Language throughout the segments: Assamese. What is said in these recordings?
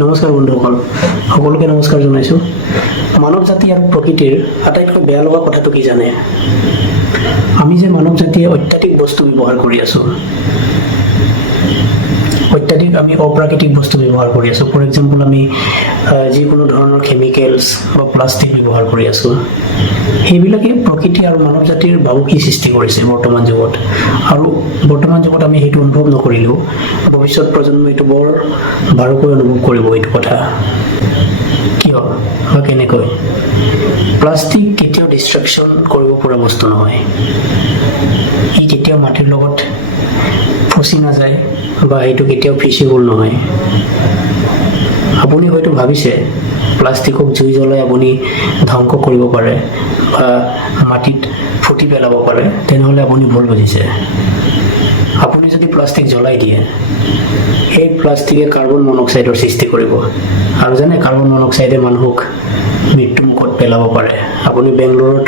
নমস্কাৰ বন্ধুসকল, সকলোকে নমস্কাৰ জনাইছোঁ। মানৱ জাতি আৰু প্ৰকৃতিৰ আটাইতকৈ বেয়া লগা কথাটো কি জানে? আমি যে মানৱ জাতিয়ে অত্যাধিক বস্তু ব্যৱহাৰ কৰি আছোঁ, অত্যাধিক আমি অপ্ৰাকৃতিক বস্তু ব্যৱহাৰ কৰি আছোঁ। ফৰ এক্সাম্পল, আমি যিকোনো ধৰণৰ কেমিকেলছ বা প্লাষ্টিক ব্যৱহাৰ কৰি আছোঁ। সেইবিলাকে প্ৰকৃতি আৰু মানৱ জাতিৰ ভাবুকি সৃষ্টি কৰিছে বৰ্তমান যুগত। আৰু বৰ্তমান যুগত আমি সেইটো অনুভৱ নকৰিলেও ভৱিষ্যত প্ৰজন্মই এইটো বৰ বাৰুকৈ অনুভৱ কৰিব এইটো কথা। কিয় বা কেনেকৈ? প্লাষ্টিক কেতিয়াও ডিষ্ট্ৰাকশ্যন কৰিব পৰা বস্তু নহয়। ই কেতিয়াও মাটিৰ লগত ফচি নাযায় বা এইটো কেতিয়াও ফিচিবল নহয়। আপুনি হয়তো ভাবিছে প্লাষ্টিকক জুই জ্বলাই আপুনি ধ্বংস কৰিব পাৰে বা মাটিত ফুটি পেলাব পাৰে, তেনেহ'লে আপুনি ভুল বুজিছে। আপুনি যদি প্লাষ্টিক জ্বলাই দিয়ে, সেই প্লাষ্টিকে কাৰ্বন মনক্সাইডৰ সৃষ্টি কৰিব। আৰু জানে, কাৰ্বন মনক্সাইডে মানুহক মৃত্যুমুখত পেলাব পাৰে। আপুনি বেংগলোৰত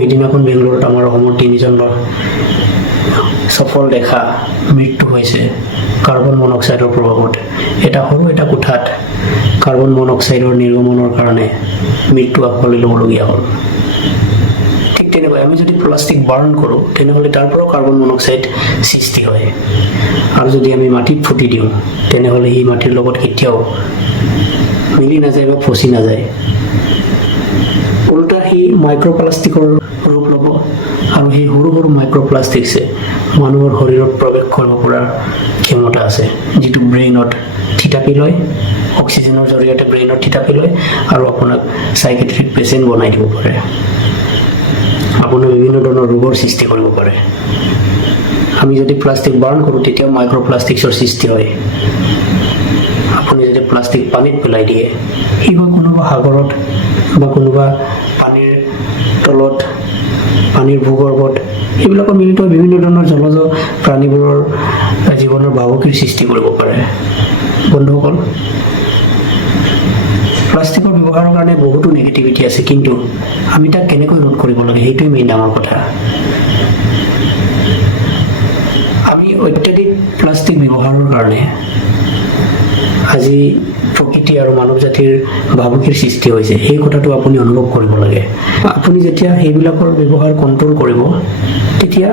সিদিনাখন বেংগলোৰত আমাৰ অসমৰ 3জনৰ সফল দেখা মৃত্যু হৈছে কাৰ্বন মনক্সাইডৰ প্ৰভাৱত। এটা কোঠাত কাৰ্বন মনক্সাইডৰ নিৰ্গমনৰ কাৰণে মৃত্যু আঁকোৱালি ল'বলগীয়া হ'ল। ঠিক তেনেকৈ আমি যদি প্লাষ্টিক বাৰ্ণ কৰোঁ, তেনেহ'লে তাৰ পৰাও কাৰ্বন মনক্সাইড সৃষ্টি হয়। আৰু যদি আমি মাটিত ফুটি দিওঁ, তেনেহ'লে সি মাটিৰ লগত কেতিয়াও মিলি নাযায় বা ফচি নাযায়। উল্টা সি মাইক্ৰ'প্লাষ্টিকৰ ৰূপ ল'ব, আৰু সেই সৰু সৰু মাইক্ৰ'প্লাষ্টিকছে মানুহৰ শৰীৰত প্ৰৱেশ কৰিব পৰা ক্ষমতা আছে, যিটো ব্ৰেইনত থিতাপি লয়, অক্সিজেনৰ জৰিয়তে ব্ৰেইনত থিতাপি লয় আৰু আপোনাক চাইকেট্ৰিক পেচেণ্ট বনাই দিব পাৰে। আপোনাৰ বিভিন্ন ধৰণৰ ৰোগৰ সৃষ্টি কৰিব পাৰে। আমি যদি প্লাষ্টিক বাৰ্ণ কৰোঁ, তেতিয়াও মাইক্ৰ'প্লাষ্টিক্সৰ সৃষ্টি হয়। আপুনি যদি প্লাষ্টিক পানীত পেলাই দিয়ে, সি গৈ কোনোবা সাগৰত বা কোনোবা পানীৰ তলত, পানীৰ ভূগৰ্ভত, এইবিলাকৰ মিলিত বিভিন্ন ধৰণৰ জলজ প্ৰাণীবোৰৰ জীৱনৰ ভাবুকিৰ সৃষ্টি কৰিব পাৰে। বন্ধুসকল, প্লাষ্টিকৰ ব্যৱহাৰৰ কাৰণে বহুতো নেগেটিভিটি আছে, কিন্তু আমি তাক কেনেকৈ ৰোধ কৰিব লাগে, সেইটোৱে মেইন ডাঙৰ কথা। আমি অত্যাধিক প্লাষ্টিক ব্যৱহাৰৰ কাৰণে আজি প্ৰকৃতি আৰু মানৱ জাতিৰ ভাবুকিৰ সৃষ্টি হৈছে, সেই কথাটো আপুনি অনুভৱ কৰিব লাগে। আপুনি যেতিয়া সেইবিলাকৰ ব্যৱহাৰ কণ্ট্ৰল কৰিব, তেতিয়া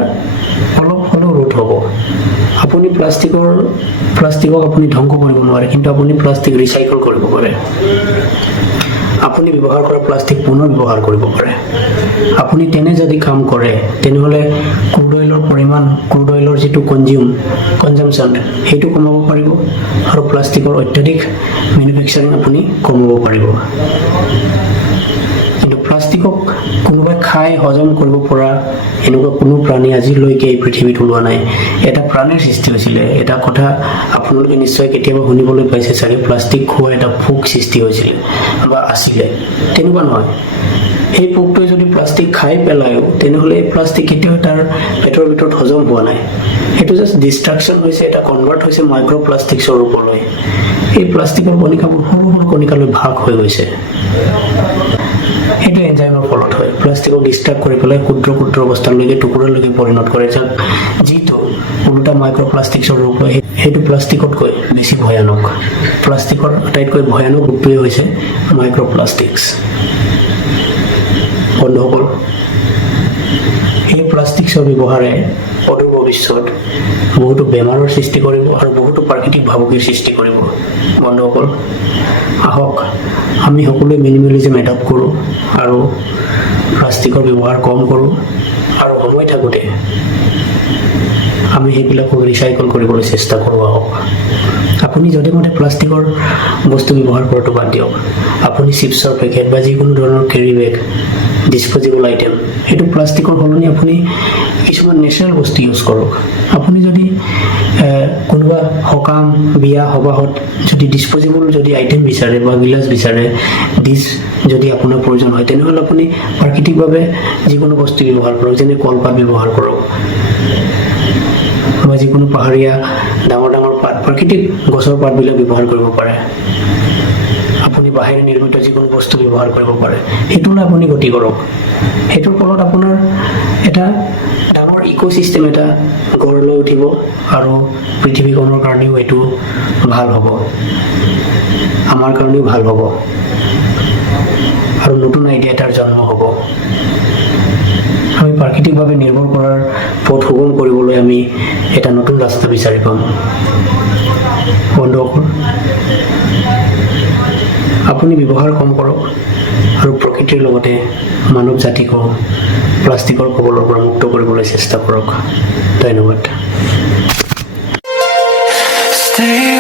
অলপ হ'লেও ৰোধ হ'ব। আপুনি প্লাষ্টিকক আপুনি ধ্বংস কৰিব নোৱাৰে, কিন্তু আপুনি প্লাষ্টিক ৰিচাইকেল কৰিব পাৰে। আপুনি ব্যৱহাৰ কৰা প্লাষ্টিক পুনৰ ব্যৱহাৰ কৰিব পাৰে। আপুনি তেনে যদি কাম কৰে, তেনেহ'লে ক্ৰুড অইলৰ যিটো কনজামশ্যন, সেইটো কমাব পাৰিব আৰু প্লাষ্টিকৰ অত্যাধিক মেনুফেকচাৰিং আপুনি কমাব পাৰিব। কিন্তু প্লাষ্টিকক কোনোবাই খাই হজম কৰিব পৰা এনেকুৱা কোনো প্ৰাণী আজিলৈকে এই পৃথিৱীত ওলোৱা নাই। এটা প্ৰাণীৰ সৃষ্টি হৈছিলে, এটা কথা আপোনালোকে নিশ্চয় কেতিয়াবা শুনিবলৈ পাইছে চাগে, প্লাষ্টিক খোৱা এটা পোক সৃষ্টি হৈছিলে বা আছিলে। তেনেকুৱা নহয়। সেই পোকটোৱে যদি প্লাষ্টিক খাই পেলায়ো, তেনেহ'লে এই প্লাষ্টিক কেতিয়াও তাৰ পেটৰ ভিতৰত হজম হোৱা নাই। সেইটো জাষ্ট ডিষ্ট্ৰাকশ্যন হৈছে, এটা কনভাৰ্ট হৈছে মাইক্ৰ'প্লাষ্টিক্সৰ ৰূপলৈ। এই প্লাষ্টিকৰ কণিকাবোৰ সৰু সৰু কণিকালৈ ভাগ হৈ গৈছে। সেইটো এনজাইমৰ ফলত হয়। প্লাষ্টিকক ডিষ্ট্ৰাক্ট কৰি পেলাই ক্ষুদ্ৰ অৱস্থালৈকে, টুকুৰালৈকে পৰিণত কৰে, যিটো ওলোটা মাইক্ৰ'প্লাষ্টিক্সৰ ৰূপ হয়। সেইটো প্লাষ্টিকতকৈ বেছি ভয়ানক। প্লাষ্টিকৰ আটাইতকৈ ভয়ানক ৰূপটোৱে হৈছে মাইক্ৰ'প্লাষ্টিক্স। বন্ধুসকল, এই প্লাষ্টিক্সৰ ব্যৱহাৰে অদূৰ ভৱিষ্যত বহুতো বেমাৰৰ সৃষ্টি কৰিব আৰু বহুতো প্ৰাকৃতিক ভাবুকিৰ সৃষ্টি কৰিব। বন্ধুসকল, আহক আমি সকলোৱে মিনিমেলিজম এডপ্ট কৰোঁ আৰু প্লাষ্টিকৰ ব্যৱহাৰ কম কৰোঁ, আৰু সময় থাকোঁতে আমি সেইবিলাকক ৰিচাইকেল কৰিবলৈ চেষ্টা কৰোঁ। আহক, আপুনি যধে মধে প্লাষ্টিকৰ বস্তু ব্যৱহাৰ কৰাটো বাদ দিয়ক। আপুনি চিপছৰ পেকেট বা যিকোনো ধৰণৰ কেৰি বেগ, ডিছপ'জেবল আইটেম, সেইটো প্লাষ্টিকৰ সলনি আপুনি কিছুমান নেচাৰেল বস্তু ইউজ কৰক। আপুনি যদি কোনোবা সকাম, বিয়া, সবাহত যদি ডিছপ'জেবল যদি আইটেম বিচাৰে বা গিলাচ বিচাৰে, ডিছ যদি আপোনাৰ প্ৰয়োজন হয়, তেনেহ'লে আপুনি প্ৰাকৃতিকভাৱে যিকোনো বস্তু ব্যৱহাৰ কৰক। যেনে কলপাত ব্যৱহাৰ কৰক বা যিকোনো পাহাৰীয়া ডাঙৰ পাত, প্ৰাকৃতিক গছৰ পাতবিলাক ব্যৱহাৰ কৰিব পাৰে। আপুনি বাহিৰে নিৰ্মিত যিকোনো বস্তু ব্যৱহাৰ কৰিব পাৰে। সেইটোলৈ আপুনি গতি কৰক। সেইটোৰ ফলত আপোনাৰ এটা ডাঙৰ ইক'চিষ্টেম এটা গঢ় লৈ উঠিব আৰু পৃথিৱীখনৰ কাৰণেও এইটো ভাল হ'ব। আমাৰ কাৰণেও ভাল হ'ব আৰু নতুন আইডিয়া এটাৰ জন্ম হ'ব। আমি প্ৰাকৃতিকভাৱে নিৰ্ভৰ কৰাৰ পথ সুগম কৰিবলৈ আমি এটা নতুন ৰাস্তা বিচাৰি পাম। বন্ধুসকল, আপুনি ব্যৱহাৰ কম কৰক আৰু প্ৰকৃতিৰ লগতে মানৱ জাতিকো প্লাষ্টিকৰ কবলৰ পৰা মুক্ত কৰিবলৈ চেষ্টা কৰক। ধন্যবাদ। Stay